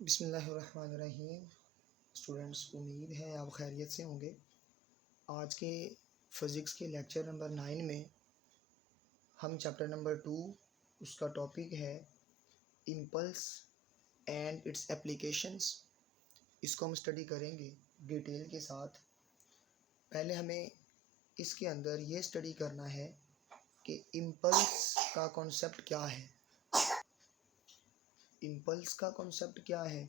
बिस्मिल्लाहिर्रहमानिर्रहीम। स्टूडेंट्स, उम्मीद है आप खैरियत से होंगे। आज के फ़िज़िक्स के लेक्चर नंबर 9 में हम चैप्टर नंबर 2 उसका टॉपिक है इम्पल्स एंड इट्स एप्लीकेशंस। इसको हम स्टडी करेंगे डिटेल के साथ। पहले हमें इसके अंदर ये स्टडी करना है कि इम्पल्स का कॉन्सेप्ट क्या है, इम्पल्स का कॉन्सेप्ट क्या है।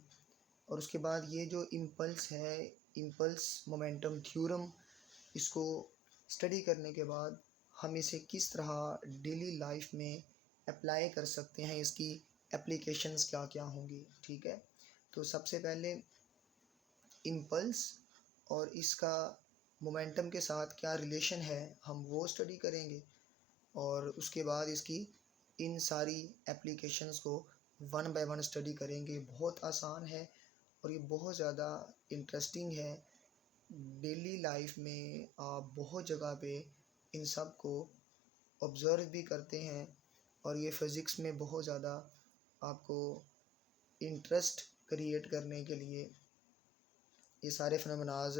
और उसके बाद ये जो इम्पल्स है, इम्पल्स मोमेंटम थ्योरम, इसको स्टडी करने के बाद हम इसे किस तरह डेली लाइफ में अप्लाई कर सकते हैं, इसकी एप्लीकेशंस क्या क्या होंगी। ठीक है, तो सबसे पहले इम्पल्स और इसका मोमेंटम के साथ क्या रिलेशन है हम वो स्टडी करेंगे, और उसके बाद इसकी इन सारी एप्लीकेशंस को वन बाय वन स्टडी करेंगे। बहुत आसान है और ये बहुत ज़्यादा इंटरेस्टिंग है। डेली लाइफ में आप बहुत जगह पे इन सब को ऑब्ज़र्व भी करते हैं, और ये फ़िज़िक्स में बहुत ज़्यादा आपको इंटरेस्ट क्रिएट करने के लिए ये सारे फिनोमेनाज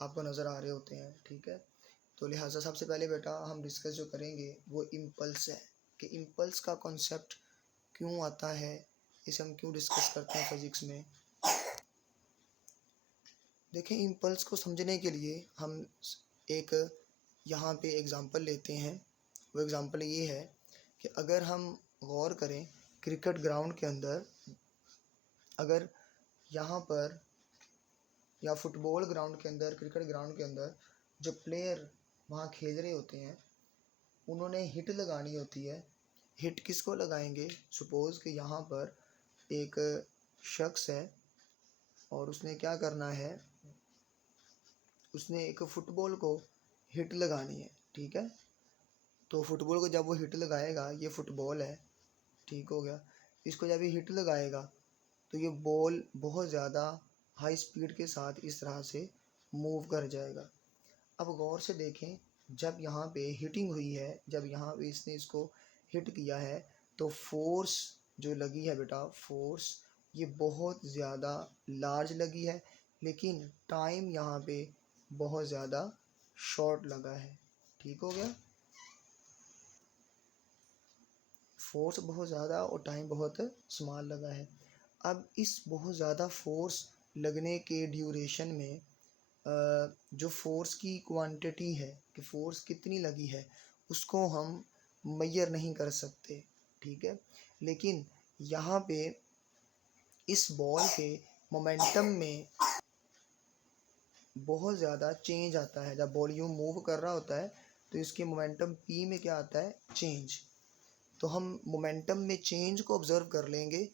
आपको नज़र आ रहे होते हैं। ठीक है, तो लिहाजा सबसे पहले बेटा हम डिस्कस जो करेंगे वो इम्पल्स है कि इम्पल्स का कॉन्सेप्ट क्यों आता है, इसे हम क्यों डिस्कस करते हैं फ़िज़िक्स में। देखें, इम्पल्स को समझने के लिए हम एक यहाँ पे एग्ज़ाम्पल लेते हैं। वो एग्ज़ाम्पल ये है कि अगर हम गौर करें क्रिकेट ग्राउंड के अंदर, अगर यहाँ पर या फुटबॉल ग्राउंड के अंदर, क्रिकेट ग्राउंड के अंदर जो प्लेयर वहाँ खेल रहे होते हैं उन्होंने हिट लगानी होती है। हिट किसको लगाएंगे? सपोज़ कि यहाँ पर एक शख्स है और उसने क्या करना है, उसने एक फ़ुटबॉल को हिट लगानी है। ठीक है, तो फुटबॉल को जब वो हिट लगाएगा, ये फुटबॉल है, ठीक हो गया, इसको जब ये हिट लगाएगा तो ये बॉल बहुत ज़्यादा हाई स्पीड के साथ इस तरह से मूव कर जाएगा। अब गौर से देखें, जब यहाँ पे हिटिंग हुई है, जब यहाँ पे इसने इसको हिट किया है, तो फोर्स जो लगी है बेटा, फोर्स ये बहुत ज़्यादा लार्ज लगी है, लेकिन टाइम यहाँ पे बहुत ज़्यादा शॉर्ट लगा है। ठीक हो गया, फोर्स बहुत ज़्यादा और टाइम बहुत स्मॉल लगा है। अब इस बहुत ज़्यादा फोर्स लगने के ड्यूरेशन में जो फोर्स की क्वांटिटी है कि फोर्स कितनी लगी है उसको हम मेजर नहीं कर सकते। ठीक है, लेकिन यहाँ पे इस बॉल के मोमेंटम में बहुत ज़्यादा चेंज आता है। जब बॉल यूँ मूव कर रहा होता है तो इसके मोमेंटम p में क्या आता है? चेंज। तो हम मोमेंटम में चेंज को ऑब्ज़र्व कर लेंगे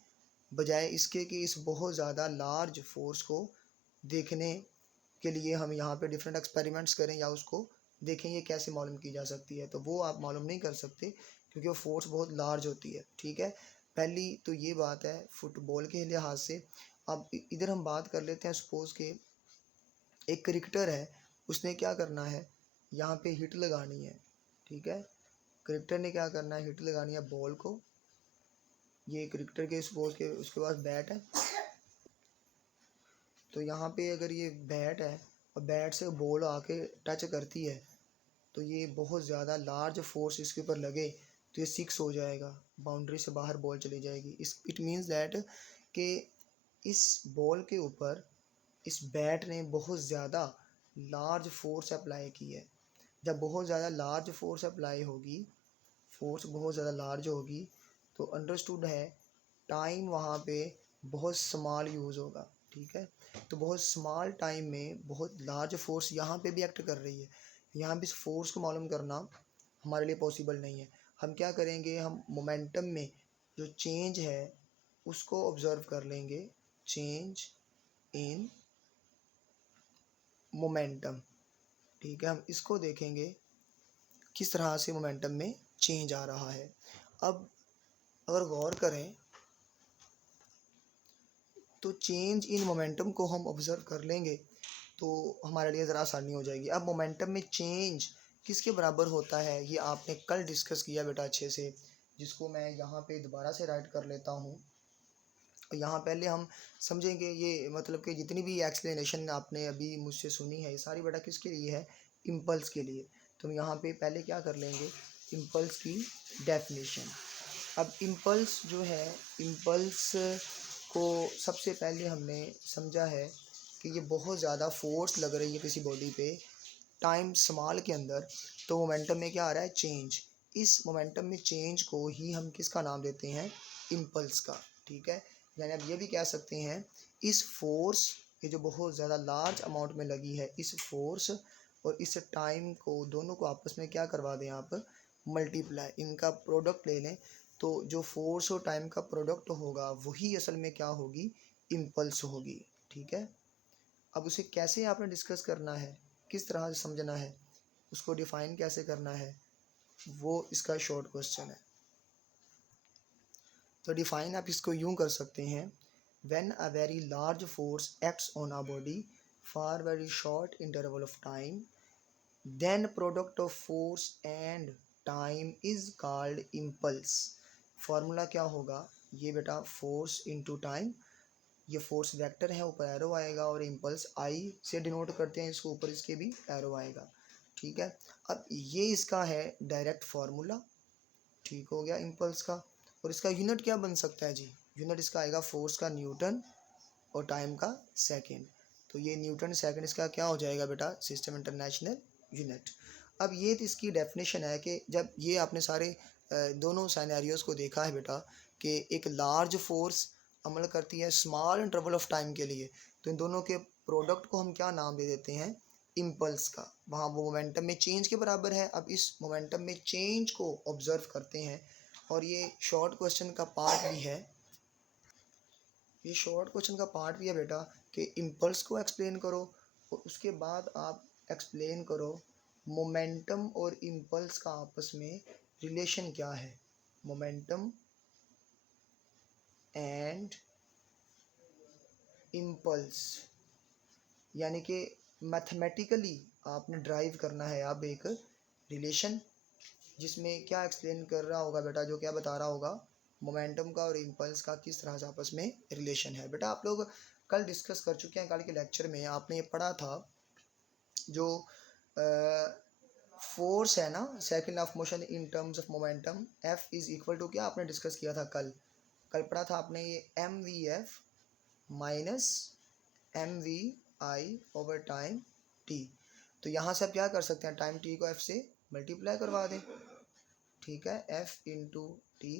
बजाय इसके कि इस बहुत ज़्यादा लार्ज फोर्स को देखने के लिए हम यहाँ पे डिफरेंट एक्सपेरिमेंट्स करें या उसको देखें ये कैसे मालूम की जा सकती है। तो वो आप मालूम नहीं कर सकते क्योंकि वो फोर्स बहुत लार्ज होती है। ठीक है, पहली तो ये बात है फुटबॉल के लिहाज से। अब इधर हम बात कर लेते हैं, सपोज़ के एक क्रिकेटर है, उसने क्या करना है, यहाँ पे हिट लगानी है। ठीक है, क्रिकेटर ने क्या करना है, हिट लगानी है बॉल को। ये क्रिकेटर के सपोज के उसके पास बैट है, तो यहाँ पे अगर ये बैट है और बैट से बॉल आके टच करती है तो ये बहुत ज़्यादा लार्ज फोर्स इसके ऊपर लगे तो ये 6 हो जाएगा, बाउंड्री से बाहर बॉल चली जाएगी। इट मीन्स दैट कि इस बॉल के ऊपर इस बैट ने बहुत ज़्यादा लार्ज फोर्स अप्लाई की है। जब बहुत ज़्यादा लार्ज फोर्स अप्लाई होगी, फोर्स बहुत ज़्यादा लार्ज होगी, तो अंडरस्टूड है टाइम वहाँ पे बहुत स्मॉल यूज़ होगा। ठीक है, तो बहुत स्मॉल टाइम में बहुत लार्ज फोर्स यहाँ पे भी एक्ट कर रही है। यहाँ भी इस फोर्स को मालूम करना हमारे लिए पॉसिबल नहीं है। हम क्या करेंगे, हम मोमेंटम में जो चेंज है उसको ऑब्ज़र्व कर लेंगे, चेंज इन मोमेंटम। ठीक है, हम इसको देखेंगे किस तरह से मोमेंटम में चेंज आ रहा है। अब अगर गौर करें तो चेंज इन मोमेंटम को हम ऑब्ज़र्व कर लेंगे तो हमारे लिए ज़रा आसानी हो जाएगी। अब मोमेंटम में चेंज किसके बराबर होता है ये आपने कल डिस्कस किया बेटा अच्छे से, जिसको मैं यहाँ पे दोबारा से राइट कर लेता हूँ। और यहाँ पहले हम समझेंगे ये मतलब कि जितनी भी एक्सप्लेनेशन आपने अभी मुझसे सुनी है ये सारी बेटा किसके लिए है, इम्पल्स के लिए। तो यहाँ पे पहले क्या कर लेंगे, इम्पल्स की डेफिनेशन। अब इम्पल्स जो है, इम्पल्स को सबसे पहले हमने समझा है कि ये बहुत ज़्यादा फोर्स लग रही है किसी बॉडी पे टाइम स्मॉल के अंदर, तो मोमेंटम में क्या आ रहा है, चेंज। इस मोमेंटम में चेंज को ही हम किसका नाम देते हैं, इम्पल्स का। ठीक है, यानी अब ये भी कह सकते हैं इस फोर्स, ये जो बहुत ज़्यादा लार्ज अमाउंट में लगी है, इस फोर्स और इस टाइम को दोनों को आपस में क्या करवा दें आप, मल्टीप्लाई, इनका प्रोडक्ट ले लें, तो जो फोर्स और टाइम का प्रोडक्ट होगा वही असल में क्या होगी, इम्पल्स होगी। ठीक है, अब उसे कैसे आपने डिस्कस करना है, किस तरह से समझना है, उसको डिफाइन कैसे करना है, वो इसका शॉर्ट क्वेश्चन है। तो डिफाइन आप इसको यूं कर सकते हैं, when a very large force acts on a body for very short interval of time, then product of force and time is called impulse. Formula क्या होगा, ये बेटा फोर्स इनटू टाइम, ये फोर्स वेक्टर है, ऊपर एरो आएगा, और impulse आई से डिनोट करते हैं इसको, ऊपर इसके भी एरो आएगा। ठीक है, अब ये इसका है डायरेक्ट फार्मूला। ठीक हो गया इम्पल्स का। और इसका यूनिट क्या बन सकता है जी, यूनिट इसका आएगा फोर्स का न्यूटन और टाइम का सेकेंड। तो ये न्यूटन सेकेंड इसका क्या हो जाएगा बेटा, सिस्टम इंटरनेशनल यूनिट। अब ये तो इसकी डेफिनेशन है कि जब ये आपने सारे दोनों साइनेरियोज को देखा है बेटा कि एक लार्ज फोर्स अमल करती है स्मॉल इंटरवल ऑफ टाइम के लिए, तो इन दोनों के प्रोडक्ट को हम क्या नाम दे देते हैं, इम्पल्स का। वहाँ वो मोमेंटम में चेंज के बराबर है। अब इस मोमेंटम में चेंज को ऑब्जर्व करते हैं, और ये शॉर्ट क्वेश्चन का पार्ट भी है, ये शॉर्ट क्वेश्चन का पार्ट भी है बेटा कि इम्पल्स को एक्सप्लेन करो और उसके बाद आप एक्सप्लेन करो मोमेंटम और इम्पल्स का आपस में रिलेशन क्या है, मोमेंटम एंड इम्पल्स, यानी कि मैथमेटिकली आपने ड्राइव करना है आप एक रिलेशन, जिसमें क्या एक्सप्लेन कर रहा होगा बेटा, जो क्या बता रहा होगा, मोमेंटम का और इम्पल्स का किस तरह से आपस में रिलेशन है। बेटा आप लोग कल डिस्कस कर चुके हैं, कल के लेक्चर में आपने ये पढ़ा था जो फोर्स है ना, second of motion in terms of momentum, F is equal to क्या आपने डिस्कस किया था कल, कल पढ़ा था आपने ये M V F minus M V I over time T. तो यहाँ से आप क्या कर सकते हैं, टाइम टी को एफ से मल्टीप्लाई करवा दें। ठीक है, F into T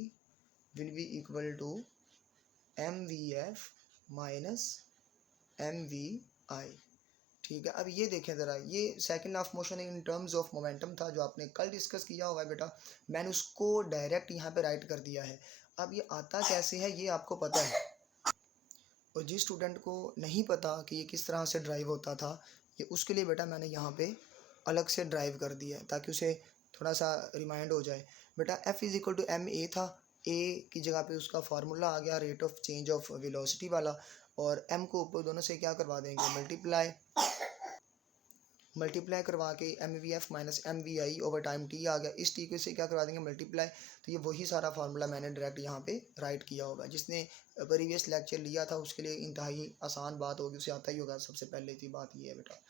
will be equal to M V F minus M V I. ठीक है, अब ये देखें ज़रा, ये second of motion in terms of momentum था जो आपने कल डिस्कस किया होगा बेटा, मैंने उसको डायरेक्ट यहाँ पे राइट कर दिया है। अब ये आता कैसे है ये आपको पता है, और जिस स्टूडेंट को नहीं पता कि ये किस तरह से ड्राइव होता था, ये उसके लिए बेटा मैंने यहाँ पे अलग से ड्राइव कर दिया है ताकि उसे थोड़ा सा रिमाइंड हो जाए। बेटा F is equal to M A था, ए की जगह पे उसका फार्मूला आ गया rate of change of velocity वाला, और एम को ऊपर दोनों से क्या करवा देंगे, मल्टीप्लाई करवा के M V F minus M V I over time T आ गया, इस टी को से क्या करवा देंगे, मल्टीप्लाई। तो ये वही सारा फार्मूला मैंने डायरेक्ट यहाँ पे राइट किया होगा। जिसने प्रीवियस लेक्चर लिया था उसके लिए इंतहाई आसान बात होगी, उसे आता ही होगा, सबसे पहले की बात ये है बेटा।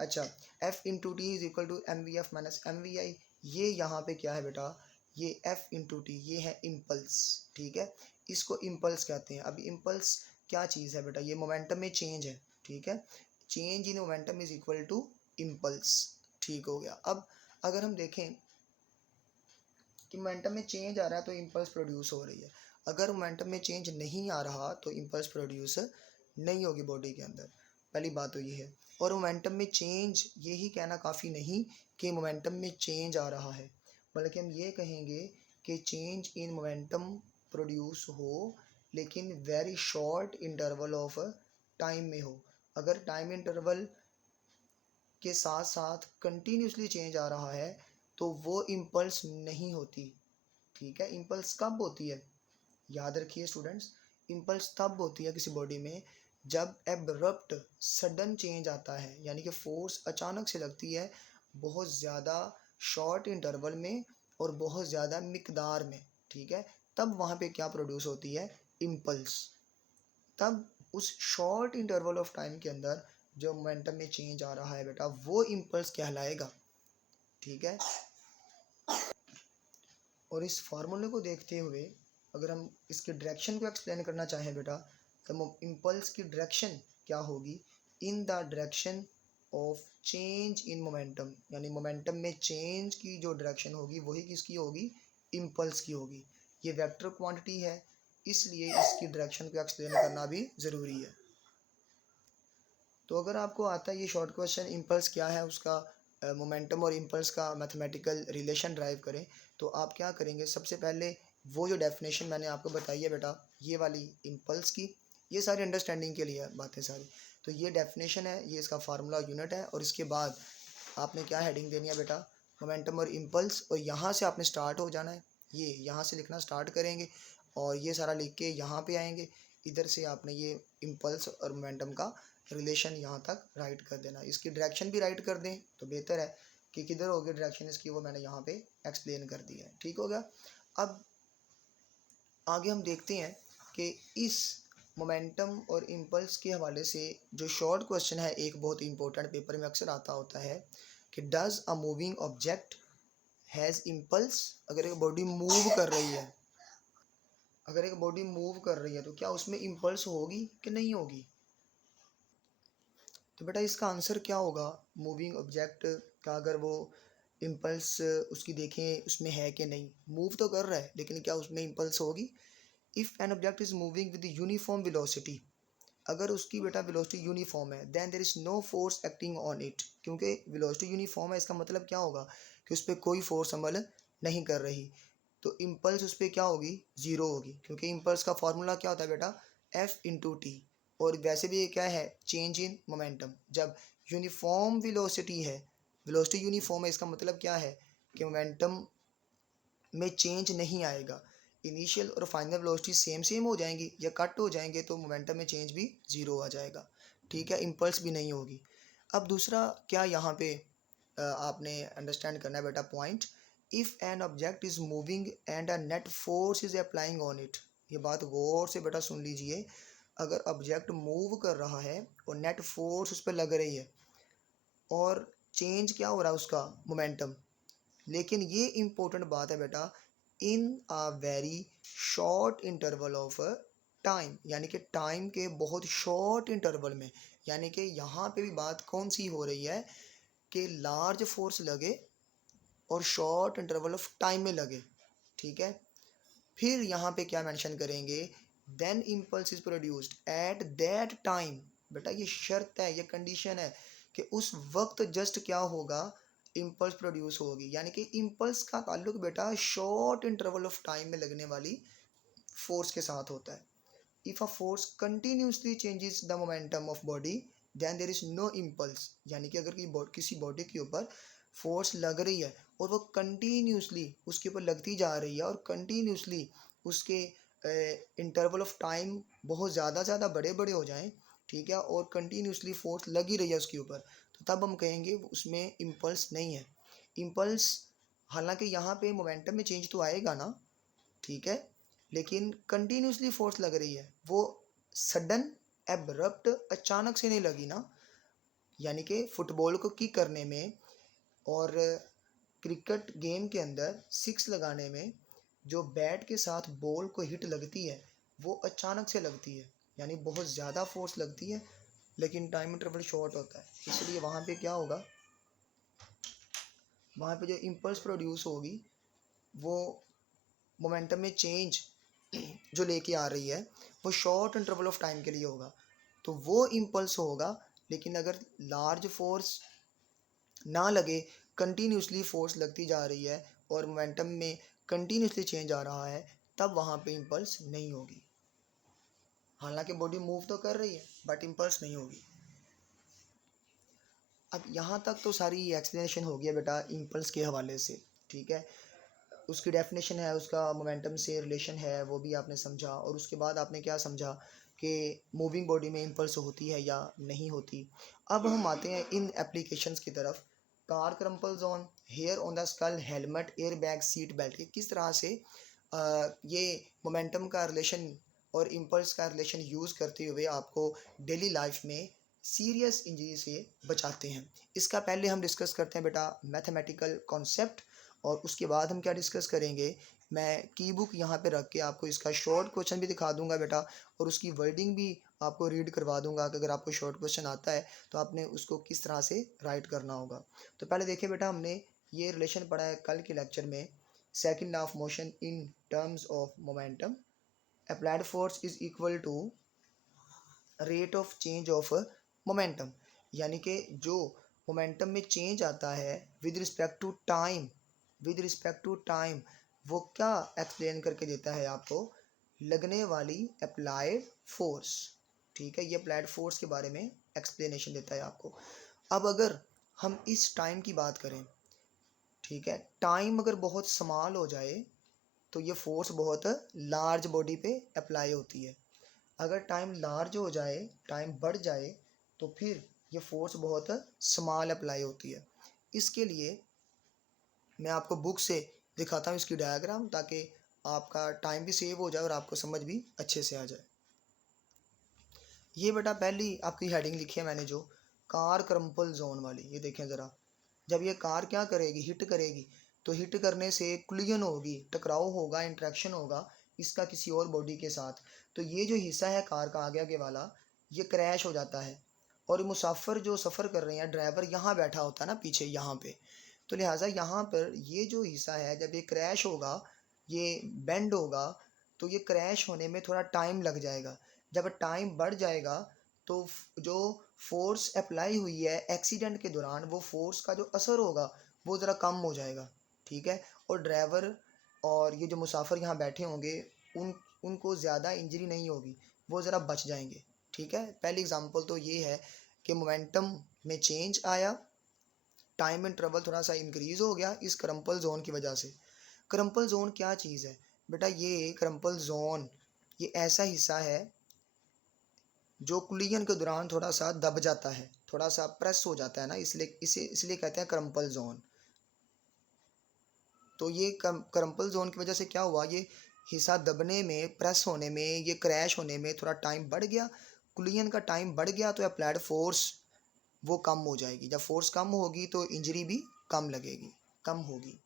अच्छा, F into T is equal to M V F minus M V I, ये यहाँ पे क्या है बेटा, ये एफ इंटू टी ये है इम्पल्स। ठीक है, इसको इम्पल्स कहते हैं। अब इम्पल्स क्या चीज़ है बेटा, ये मोमेंटम में चेंज है। ठीक है, change in momentum is equal to impulse. ठीक हो गया। अब अगर हम देखें कि मोमेंटम में चेंज आ रहा है तो इम्पल्स प्रोड्यूस हो रही है, अगर मोमेंटम में चेंज नहीं आ रहा तो इम्पल्स प्रोड्यूस नहीं होगी बॉडी के अंदर, पहली बात तो ये है। और मोमेंटम में चेंज, यही कहना काफ़ी नहीं कि मोमेंटम में चेंज आ रहा है, बल्कि हम ये कहेंगे कि चेंज इन मोमेंटम प्रोड्यूस हो लेकिन very short interval of time में हो। अगर टाइम इंटरवल के साथ साथ कंटिन्यूसली चेंज आ रहा है तो वो इम्पल्स नहीं होती। ठीक है, इम्पल्स कब होती है, याद रखिए स्टूडेंट्स, इम्पल्स तब होती है किसी बॉडी में जब एब्रप्ट सडन चेंज आता है, यानी कि फोर्स अचानक से लगती है बहुत ज़्यादा शॉर्ट इंटरवल में और बहुत ज़्यादा मिकदार में। ठीक है, तब वहाँ पे क्या प्रोड्यूस होती है, इम्पल्स। तब उस शॉर्ट इंटरवल ऑफ टाइम के अंदर जो मोमेंटम में चेंज आ रहा है बेटा वो इम्पल्स कहलाएगा। ठीक है, और इस फार्मूले को देखते हुए अगर हम इसके डायरेक्शन को एक्सप्लेन करना चाहें बेटा, तो इम्पल्स की डायरेक्शन क्या होगी, in the direction of change in momentum, यानी मोमेंटम में चेंज की जो डायरेक्शन होगी वही किसकी होगी, इम्पल्स की होगी। ये वेक्टर क्वांटिटी है, इसलिए इसकी डायरेक्शन को एक्सप्लेन करना भी ज़रूरी है। तो अगर आपको आता है ये शॉर्ट क्वेश्चन इम्पल्स क्या है, उसका मोमेंटम और इम्पल्स का मैथमेटिकल रिलेशन ड्राइव करें, तो आप क्या करेंगे, सबसे पहले वो जो डेफिनेशन मैंने आपको बताई है बेटा, ये वाली इम्पल्स की, ये सारी अंडरस्टैंडिंग के लिए है बातें सारी, तो ये डेफिनेशन है, ये इसका फार्मूला यूनिट है, और इसके बाद आपने क्या हेडिंग देनी है बेटा, मोमेंटम और इम्पल्स, और यहाँ से आपने स्टार्ट हो जाना है, ये यहाँ से लिखना स्टार्ट करेंगे और ये सारा लिख के यहाँ पे आएंगे, इधर से आपने ये इम्पल्स और मोमेंटम का रिलेशन यहाँ तक राइट कर देना। इसकी डायरेक्शन भी राइट कर दें तो बेहतर है कि किधर होगी डायरेक्शन इसकी, वो मैंने यहाँ पे एक्सप्लेन कर दी है। ठीक हो गया। अब आगे हम देखते हैं कि इस मोमेंटम और इम्पल्स के हवाले से जो शॉर्ट क्वेश्चन है, एक बहुत इंपॉर्टेंट पेपर में अक्सर आता होता है कि does a moving object has impulse. अगर एक बॉडी मूव कर रही है, अगर एक बॉडी मूव कर रही है तो क्या उसमें इम्पल्स होगी कि नहीं होगी। तो बेटा इसका आंसर क्या होगा, मूविंग ऑब्जेक्ट का अगर वो इम्पल्स उसकी देखें उसमें है कि नहीं, मूव तो कर रहा है लेकिन क्या उसमें इम्पल्स होगी। If an object is moving with uniform velocity, अगर उसकी बेटा वेलोसिटी यूनिफॉर्म है, then there is no force acting on it, क्योंकि वेलोसिटी यूनिफॉर्म है इसका मतलब क्या होगा कि उस पर कोई फोर्स अमल नहीं कर रही, तो इम्पल्स उस पर क्या होगी, ज़ीरो होगी, क्योंकि इम्पल्स का फॉर्मूला क्या होता है बेटा, F/T। और वैसे भी ये क्या है, चेंज इन मोमेंटम। जब यूनिफॉर्म वेलोसिटी है, वेलोसिटी यूनिफॉर्म है, इसका मतलब क्या है कि मोमेंटम में चेंज नहीं आएगा, इनिशियल और फाइनल वेलोसिटी सेम सेम हो जाएंगी या कट हो जाएंगे तो मोमेंटम में चेंज भी ज़ीरो आ जाएगा। ठीक है, इम्पल्स भी नहीं होगी। अब दूसरा क्या यहाँ पे आपने अंडरस्टैंड करना है बेटा point, if an object is moving and a net force is applying on it. ये बात गौर से बेटा सुन लीजिए, अगर ऑब्जेक्ट मूव कर रहा है और नेट फोर्स उस पर लग रही है और चेंज क्या हो रहा है उसका, मोमेंटम, लेकिन ये इम्पोर्टेंट बात है बेटा, in a very short interval of time, यानी कि टाइम के बहुत शॉर्ट इंटरवल में, यानी कि यहाँ पे भी बात कौन सी हो रही है कि लार्ज फोर्स लगे और शॉर्ट इंटरवल ऑफ टाइम में लगे। ठीक है, फिर यहाँ पे क्या मेंशन करेंगे, then impulse is produced at that time. बेटा ये शर्त है, ये कंडीशन है कि उस वक्त जस्ट क्या होगा, इम्पल्स प्रोड्यूस होगी, यानी कि इम्पल्स का ताल्लुक बेटा शॉर्ट इंटरवल ऑफ टाइम में लगने वाली फोर्स के साथ होता है। If a force continuously changes the momentum of body, then there is no impulse, यानी कि अगर किसी बॉडी के ऊपर फोर्स लग रही है और वो कंटिन्यूसली उसके ऊपर लगती जा रही है और कंटिन्यूसली उसके इंटरवल ऑफ टाइम बहुत ज़्यादा बड़े बड़े हो जाएं, ठीक है, और कंटिन्यूसली फोर्स लगी रही है उसके ऊपर, तो तब हम कहेंगे उसमें इम्पल्स नहीं है। इम्पल्स, हालांकि यहाँ पे मोमेंटम में चेंज तो आएगा ना, ठीक है, लेकिन कंटिन्यूसली फोर्स लग रही है, वो सडन एब्रप्ट अचानक से नहीं लगी ना, यानी कि फुटबॉल को किक करने में और क्रिकेट गेम के अंदर सिक्स लगाने में जो बैट के साथ बॉल को हिट लगती है वो अचानक से लगती है, यानी बहुत ज़्यादा फोर्स लगती है लेकिन टाइम इंटरवल शॉर्ट होता है, इसलिए वहाँ पे क्या होगा, वहाँ पे जो इम्पल्स प्रोड्यूस होगी वो मोमेंटम में चेंज जो लेके आ रही है वो शॉर्ट इंटरवल ऑफ टाइम के लिए होगा, तो वो इम्पल्स होगा। लेकिन अगर लार्ज फोर्स ना लगे, कंटिन्यूसली फोर्स लगती जा रही है और मोमेंटम में कंटिन्यूसली चेंज आ रहा है, तब वहाँ पे इम्पल्स नहीं होगी। हालांकि बॉडी मूव तो कर रही है बट इम्पल्स नहीं होगी। अब यहाँ तक तो सारी एक्सप्लेनेशन हो गया बेटा इम्पल्स के हवाले से। ठीक है, उसकी डेफिनेशन है, उसका मोमेंटम से रिलेशन है, वो भी आपने समझा, और उसके बाद आपने क्या समझा कि मूविंग बॉडी में इम्पल्स होती है या नहीं होती। अब हम आते हैं इन एप्लीकेशंस की तरफ। Car crumple zone, hair on the skull, helmet, air bag, seat belt, किस तरह से ये मोमेंटम का रिलेशन और इम्पल्स का रिलेशन यूज़ करते हुए आपको डेली लाइफ में सीरियस इंजरी से बचाते हैं। इसका पहले हम डिस्कस करते हैं बेटा मैथमेटिकल कॉन्सेप्ट, और उसके बाद हम क्या डिस्कस करेंगे, मैं की बुक यहाँ पे रख के आपको इसका शॉर्ट क्वेश्चन भी दिखा दूंगा बेटा, और उसकी वर्डिंग भी आपको रीड करवा दूंगा कि अगर आपको शॉर्ट क्वेश्चन आता है तो आपने उसको किस तरह से राइट करना होगा। तो पहले देखिए बेटा, हमने ये रिलेशन पढ़ा है कल के लेक्चर में, second law of motion in terms of momentum, applied force is equal to rate of change of momentum, यानी कि जो मोमेंटम में चेंज आता है with respect to time, with respect to time, वो क्या एक्सप्लेन करके देता है आपको, लगने वाली अप्लाइड फोर्स। ठीक है, ये अप्लाइड फोर्स के बारे में एक्सप्लेनेशन देता है आपको। अब अगर हम इस टाइम की बात करें, ठीक है, टाइम अगर बहुत स्मॉल हो जाए तो ये फोर्स बहुत लार्ज बॉडी पे अप्लाई होती है। अगर टाइम लार्ज हो जाए, टाइम बढ़ जाए, तो फिर ये फोर्स बहुत स्मॉल अप्लाई होती है। इसके लिए मैं आपको बुक से दिखाता हूँ इसकी डायग्राम, ताकि आपका टाइम भी सेव हो जाए और आपको समझ भी अच्छे से आ जाए। ये बेटा पहली आपकी हेडिंग लिखी है मैंने जो, कार क्रम्पल जोन वाली, ये देखें ज़रा। जब ये कार क्या करेगी, हिट करेगी, तो हिट करने से कुलियन होगी, टकराव होगा, इंट्रैक्शन होगा इसका किसी और बॉडी के साथ, तो ये जो हिस्सा है कार का आगे आगे वाला, ये क्रैश हो जाता है। और मुसाफिर जो सफ़र कर रहे हैं, ड्राइवर यहाँ बैठा होता है ना पीछे यहाँ पे, तो लिहाजा यहाँ पर ये जो हिस्सा है जब ये क्रैश होगा, ये बेंड होगा, तो ये क्रैश होने में थोड़ा टाइम लग जाएगा। जब टाइम बढ़ जाएगा तो जो फोर्स अप्लाई हुई है एक्सीडेंट के दौरान, वो फोर्स का जो असर होगा वो ज़रा कम हो जाएगा। ठीक है, और ड्राइवर और ये जो मुसाफिर यहाँ बैठे होंगे उनको ज़्यादा इंजरी नहीं होगी, वो ज़रा बच जाएंगे। ठीक है, पहली एग्जांपल तो ये है कि मोमेंटम में चेंज आया, टाइम एंड ट्रेवल थोड़ा सा इंक्रीज़ हो गया इस क्रम्पल जोन की वजह से। क्रम्पल जोन क्या चीज़ है बेटा, ये क्रम्पल जोन ये ऐसा हिस्सा है जो कुलियन के दौरान थोड़ा सा दब जाता है, थोड़ा सा प्रेस हो जाता है ना, इसलिए कहते हैं क्रम्पल जोन। तो ये क्रम्पल जोन की वजह से क्या हुआ, ये हिस्सा दबने में, प्रेस होने में, ये क्रैश होने में थोड़ा टाइम बढ़ गया, कुलियन का टाइम बढ़ गया, तो अप्लाइड फोर्स वो कम हो जाएगी। जब फोर्स कम होगी तो इंजरी भी कम लगेगी, कम होगी।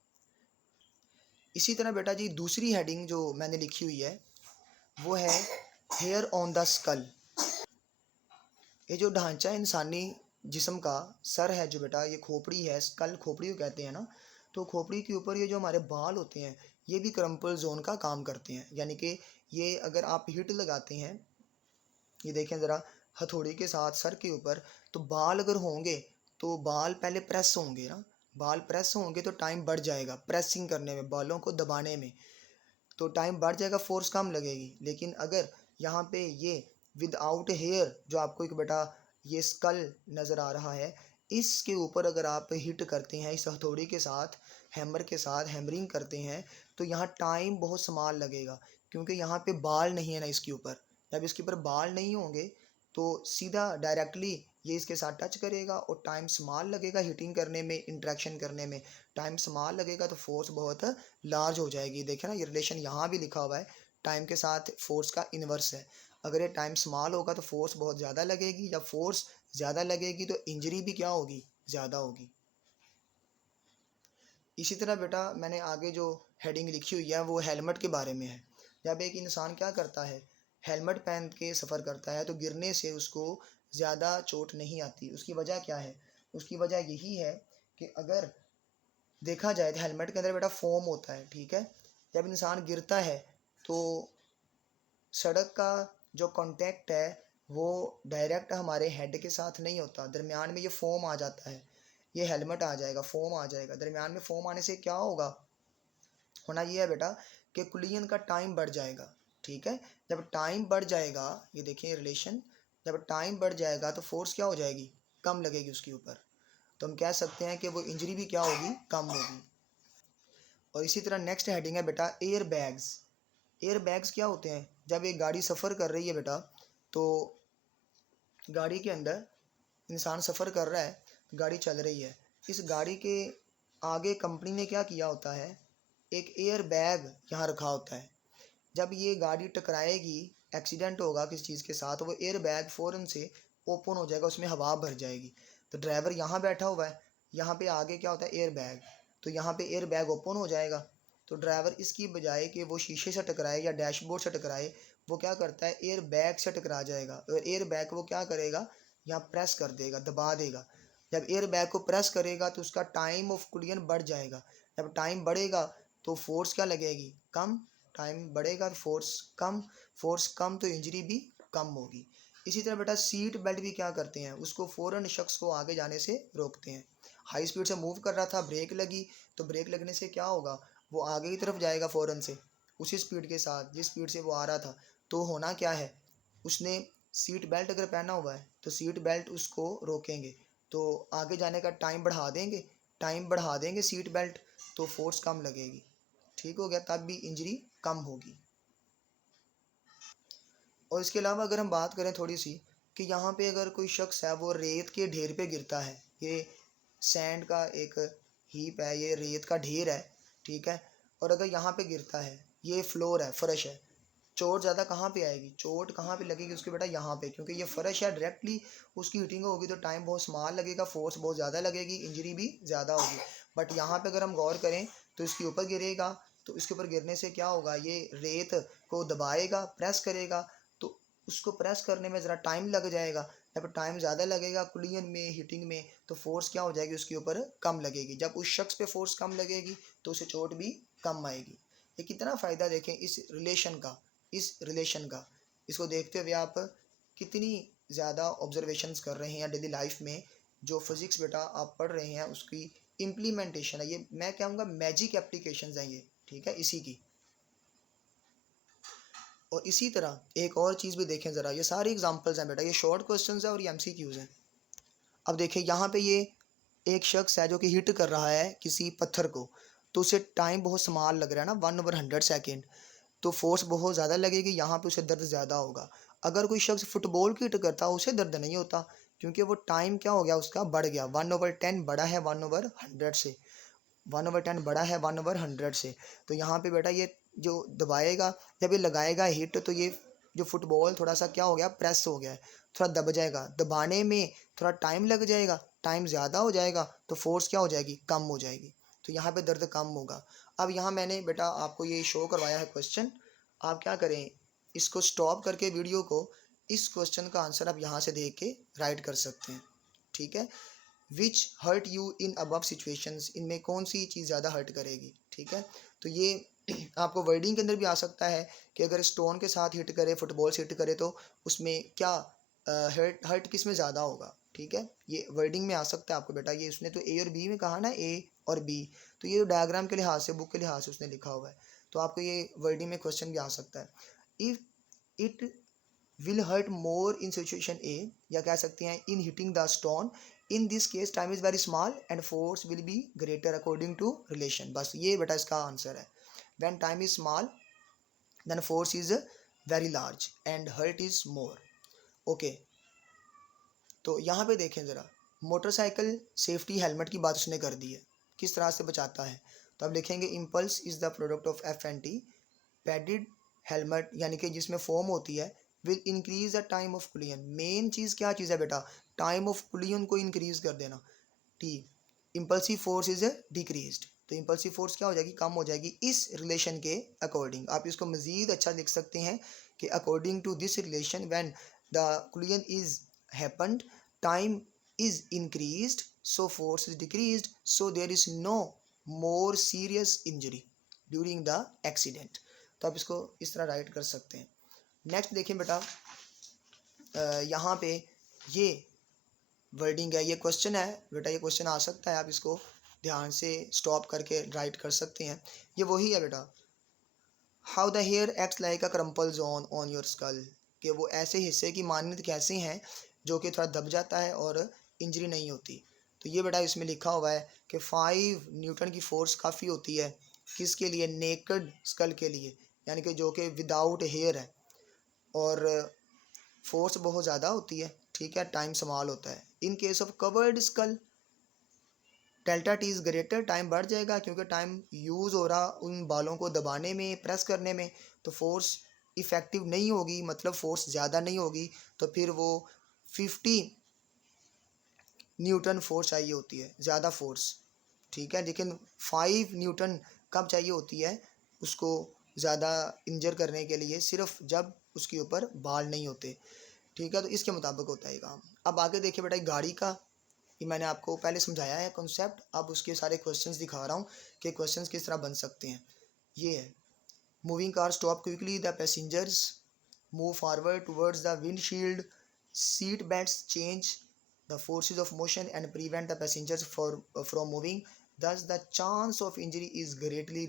इसी तरह बेटा जी दूसरी हेडिंग जो मैंने लिखी हुई है वो है हेयर ऑन द स्कल। ये जो ढांचा इंसानी जिस्म का, सर है जो बेटा, ये खोपड़ी है, स्कल खोपड़ी को कहते हैं ना, तो खोपड़ी के ऊपर ये जो हमारे बाल होते हैं ये भी क्रम्पल जोन का काम करते हैं। यानी कि ये अगर आप हिट लगाते हैं, ये देखें ज़रा, हथौड़ी के साथ सर के ऊपर, तो बाल अगर होंगे तो बाल पहले प्रेस होंगे ना, बाल प्रेस होंगे तो टाइम बढ़ जाएगा प्रेसिंग करने में, बालों को दबाने में, तो टाइम बढ़ जाएगा, फोर्स कम लगेगी। लेकिन अगर यहाँ पे ये विदाउट हेयर जो आपको एक बेटा ये स्कल नज़र आ रहा है, इसके ऊपर अगर आप हिट करते हैं इस हथौड़ी के साथ, हैमर के साथ हैमरिंग करते हैं, तो यहाँ टाइम बहुत स्मॉल लगेगा, क्योंकि यहाँ पे बाल नहीं है ना इसके ऊपर। जब इसके ऊपर बाल नहीं होंगे तो सीधा डायरेक्टली ये इसके साथ टच करेगा और टाइम स्मॉल लगेगा, हिटिंग करने में, इंट्रैक्शन करने में टाइम स्मॉल लगेगा, तो फोर्स बहुत लार्ज हो जाएगी। देखें ना, ये रिलेशन यहाँ भी लिखा हुआ है, टाइम के साथ फोर्स का इन्वर्स है। अगर ये टाइम स्मॉल होगा तो फोर्स बहुत ज़्यादा लगेगी, जब फोर्स ज़्यादा लगेगी तो इंजरी भी क्या होगी, ज़्यादा होगी। इसी तरह बेटा मैंने आगे जो हेडिंग लिखी हुई है वो हेलमेट के बारे में है। जब एक इंसान क्या करता है, हेलमेट पहन के सफ़र करता है, तो गिरने से उसको ज़्यादा चोट नहीं आती। उसकी वजह क्या है, उसकी वजह यही है कि अगर देखा जाए तो हेलमेट के अंदर बेटा फोम होता है। ठीक है, जब इंसान गिरता है तो सड़क का जो कांटेक्ट है वो डायरेक्ट हमारे हेड के साथ नहीं होता, दरमियान में ये फोम आ जाता है, ये हेलमेट आ जाएगा, फोम आ जाएगा दरमियान में। फोम आने से क्या होगा, होना ये है बेटा कि कुलियन का टाइम बढ़ जाएगा। ठीक है, जब टाइम बढ़ जाएगा, ये देखिए रिलेशन, जब टाइम बढ़ जाएगा तो फोर्स क्या हो जाएगी, कम लगेगी उसके ऊपर, तो हम कह सकते हैं कि वो इंजरी भी क्या होगी, कम होगी। और इसी तरह नेक्स्ट हेडिंग है बेटा एयर बैग्स। एयर बैग्स क्या होते हैं, जब एक गाड़ी सफ़र कर रही है बेटा, तो गाड़ी के अंदर इंसान सफ़र कर रहा है, गाड़ी चल रही है, इस गाड़ी के आगे कंपनी ने क्या किया होता है, एक एयर बैग यहाँ रखा होता है। जब ये गाड़ी टकराएगी एक्सीडेंट होगा किस चीज़ के साथ, वो एयर बैग फ़ौरन से ओपन हो जाएगा, उसमें हवा भर जाएगी। तो ड्राइवर यहाँ बैठा हुआ है, यहाँ पे आगे क्या होता है एयर बैग, तो यहाँ पे एयर बैग ओपन हो जाएगा। तो ड्राइवर इसकी बजाय कि वो शीशे से टकराए या डैशबोर्ड से टकराए, वो क्या करता है एयर बैग से टकरा जाएगा। और एयर बैग वो क्या करेगा, यहाँ प्रेस कर देगा, दबा देगा। जब एयर बैग को प्रेस करेगा तो उसका टाइम ऑफ कोलिजन बढ़ जाएगा। जब टाइम बढ़ेगा तो फोर्स क्या लगेगी, कम। टाइम बढ़ेगा तो फोर्स कम तो इंजरी भी कम होगी। इसी तरह बेटा सीट बेल्ट भी क्या करते हैं, उसको फ़ौरन शख्स को आगे जाने से रोकते हैं। हाई स्पीड से मूव कर रहा था, ब्रेक लगी, तो ब्रेक लगने से क्या होगा, वो आगे की तरफ जाएगा फ़ौरन से उसी स्पीड के साथ जिस स्पीड से वो आ रहा था। तो होना क्या है, उसने सीट बेल्ट अगर पहना हुआ है तो सीट बेल्ट उसको रोकेंगे, तो आगे जाने का टाइम बढ़ा देंगे सीट बेल्ट, तो फोर्स कम लगेगी। ठीक हो गया, तब भी इंजरी कम होगी। और इसके अलावा अगर हम बात करें थोड़ी सी कि यहाँ पे अगर कोई शख्स है वो रेत के ढेर पे गिरता है, ये सैंड का एक हीप है, ये रेत का ढेर है, ठीक है। और अगर यहाँ पे गिरता है, ये फ्लोर है, फर्श है, चोट ज़्यादा कहाँ पे आएगी, चोट कहाँ पे लगेगी उसके बेटा, यहाँ पे, क्योंकि ये फर्श है, डायरेक्टली उसकी हिटिंग होगी तो टाइम बहुत स्मॉल लगेगा, फोर्स बहुत ज़्यादा लगेगी, इंजरी भी ज़्यादा होगी। बट यहाँ पे अगर हम गौर करें तो इसके ऊपर गिरेगा, तो इसके ऊपर गिरने से क्या होगा, ये रेत को दबाएगा, प्रेस करेगा, तो उसको प्रेस करने में ज़रा टाइम लग जाएगा। जब टाइम ज़्यादा लगेगा कुलियन में, हिटिंग में, तो फोर्स क्या हो जाएगी उसके ऊपर, कम लगेगी। जब उस शख्स पे फोर्स कम लगेगी तो उसे चोट भी कम आएगी। ये कितना फ़ायदा देखें इस रिलेशन का। इसको देखते हुए आप कितनी ज़्यादा ऑब्जर्वेशंस कर रहे हैं डेली लाइफ में, जो फिज़िक्स बेटा आप पढ़ रहे हैं उसकी इम्प्लीमेंटेशन है, ये मैं कहूँगा मैजिक एप्लीकेशंस हैं ये, ठीक है, इसी की। और इसी तरह एक और चीज़ भी देखें ज़रा, ये सारी एग्जांपल्स हैं बेटा, ये शॉर्ट क्वेश्चंस हैं और ये एमसीक्यूज़ हैं। अब देखिए यहाँ पे ये एक शख्स है जो कि हिट कर रहा है किसी पत्थर को, तो उसे टाइम बहुत स्मॉल लग रहा है ना, 1/100 सेकेंड, तो फोर्स बहुत ज़्यादा लगेगी, यहाँ पे उसे दर्द ज़्यादा होगा। अगर कोई शख्स फुटबॉल की हिट करता है उसे दर्द नहीं होता, क्योंकि वो टाइम क्या हो गया उसका, बढ़ गया, 1/10 बड़ा है 1/100 से, 1/10 बड़ा है 1/100 से। तो यहाँ पे बेटा ये जो दबाएगा, जब ये लगाएगा हिट, तो ये जो फुटबॉल थोड़ा सा क्या हो गया, प्रेस हो गया है, थोड़ा दब जाएगा, दबाने में थोड़ा टाइम लग जाएगा, टाइम ज़्यादा हो जाएगा तो फोर्स क्या हो जाएगी, कम हो जाएगी, तो यहाँ पे दर्द कम होगा। अब यहाँ मैंने बेटा आपको ये शो करवाया है क्वेश्चन, आप क्या करें, इसको स्टॉप करके वीडियो को, इस क्वेश्चन का आंसर आप यहाँ से देख के राइट कर सकते हैं, ठीक है। Which hurt you in above situations, इनमें कौन सी चीज़ ज़्यादा हर्ट करेगी, ठीक है। तो ये आपको वर्डिंग के अंदर भी आ सकता है कि अगर स्टोन के साथ हिट करे, फुटबॉल से हिट करे, तो उसमें क्या हर्ट किस में ज़्यादा होगा, ठीक है। ये वर्डिंग में आ सकता है आपको बेटा, ये उसने तो ए और बी में कहा ना, ए और बी, तो ये डायग्राम के लिहाज से, बुक के लिहाज से उसने लिखा हुआ है, तो आपको ये वर्डिंग में क्वेश्चन भी आ सकता है। If it will hurt more in situation A, या कह सकते हैं in hitting the stone, in this case time is very small and force will be greater according to relation. बस ये बेटा इसका आंसर है। When time is small then force is very large and hurt is more. Okay, तो यहाँ पे देखें ज़रा, मोटरसाइकिल सेफ्टी हेलमेट की बात उसने कर दी है, किस तरह से बचाता है, तो अब लिखेंगे impulse is the product of F&T, padded helmet यानी कि जिसमें फोम होती है, will increase the time of collision. Main चीज़ क्या चीज़ है बेटा, टाइम ऑफ कुलियन को इंक्रीज कर देना। T, impulsive force is decreased, तो इम्पल्सिव फोर्स क्या हो जाएगी, कम हो जाएगी इस रिलेशन के अकॉर्डिंग। आप इसको मज़ीद अच्छा लिख सकते हैं कि according to this relation when the collision is happened, time is increased, so force is decreased, so there is no more serious injury during the accident. तो आप इसको इस तरह राइट कर सकते हैं। नेक्स्ट देखें बेटा, यहाँ पे ये वर्डिंग है, ये क्वेश्चन है बेटा, ये क्वेश्चन आ सकता है, आप इसको ध्यान से स्टॉप करके राइट कर सकते हैं। ये वही है बेटा, how the hair acts like a crumple zone on your skull, कि वो ऐसे हिस्से की मान्यता कैसे हैं जो कि थोड़ा दब जाता है और इंजरी नहीं होती। तो ये बेटा इसमें लिखा हुआ है कि 5 न्यूटन की फोर्स काफ़ी होती है किसके लिए, नेकड स्कल के लिए, यानी कि जो कि विदाउट हेयर है, और फोर्स बहुत ज़्यादा होती है, ठीक है, टाइम स्मॉल होता है। In case of covered skull delta T is greater, time बढ़ जाएगा क्योंकि टाइम यूज़ हो रहा उन बालों को दबाने में, प्रेस करने में, तो फोर्स इफ़ेक्टिव नहीं होगी, मतलब फोर्स ज़्यादा नहीं होगी, तो फिर वो 50 न्यूटन फोर्स चाहिए होती है, ज़्यादा फोर्स, ठीक है। लेकिन 5 न्यूटन कब चाहिए होती है उसको ज़्यादा इंजर करने के लिए, सिर्फ जब उसके ऊपर बाल नहीं होते, ठीक है। तो इसके मुताबिक होता है काम। अब आगे देखिए बेटा, गाड़ी का ये मैंने आपको पहले समझाया है कॉन्सेप्ट, अब उसके सारे क्वेश्चंस दिखा रहा हूँ कि क्वेश्चंस किस तरह बन सकते हैं। ये है, moving car stop quickly, the passengers move forward towards the windshield, seat belts change the forces of motion and prevent the passengers from moving, thus the chance of injury is greatly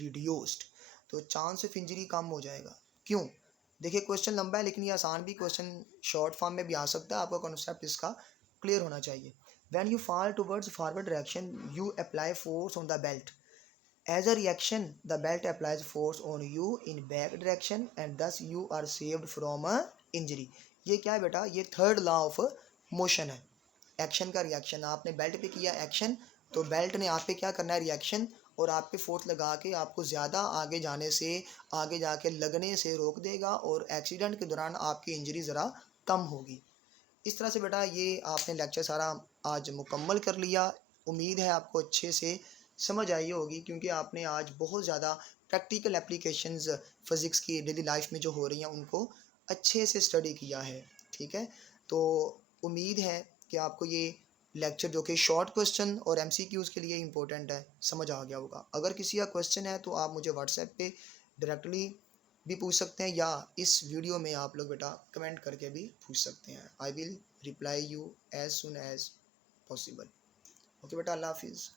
reduced। तो chance of injury कम हो जाएगा। क्यों? देखिए question लंबा है लेकिन ये आसान भी क्वेश्चन शॉर्ट फॉर्म में भी आ सकता है, आपका कॉन्सेप्ट इसका क्लियर होना चाहिए। when you fall towards forward direction you apply force on the belt, as a reaction the belt applies force on you in back direction and thus you are saved from a injury। ये क्या है बेटा? ये third law of motion है, action का reaction. आपने belt पे किया एक्शन, तो बेल्ट ने आप पे क्या करना है? रिएक्शन, और आप पे फोर्स लगा के आपको ज़्यादा आगे जाने से, आगे जाके लगने से रोक देगा, और एक्सीडेंट के दौरान आपकी इंजरी ज़रा कम होगी। इस तरह से बेटा ये आपने लेक्चर सारा आज मुकम्मल कर लिया। उम्मीद है आपको अच्छे से समझ आई होगी, क्योंकि आपने आज बहुत ज़्यादा प्रैक्टिकल एप्लीकेशंस फिज़िक्स की डेली लाइफ में जो हो रही हैं उनको अच्छे से स्टडी किया है, ठीक है। तो उम्मीद है कि आपको ये लेक्चर, जो कि शॉर्ट क्वेश्चन और एमसीक्यूज़ के लिए इंपॉर्टेंट है, समझ आ गया होगा। अगर किसी का क्वेश्चन है तो आप मुझे व्हाट्सएप पे डायरेक्टली भी पूछ सकते हैं, या इस वीडियो में आप लोग बेटा कमेंट करके भी पूछ सकते हैं। I will reply you as soon as possible. Okay बेटा, अल्लाह हाफिज़।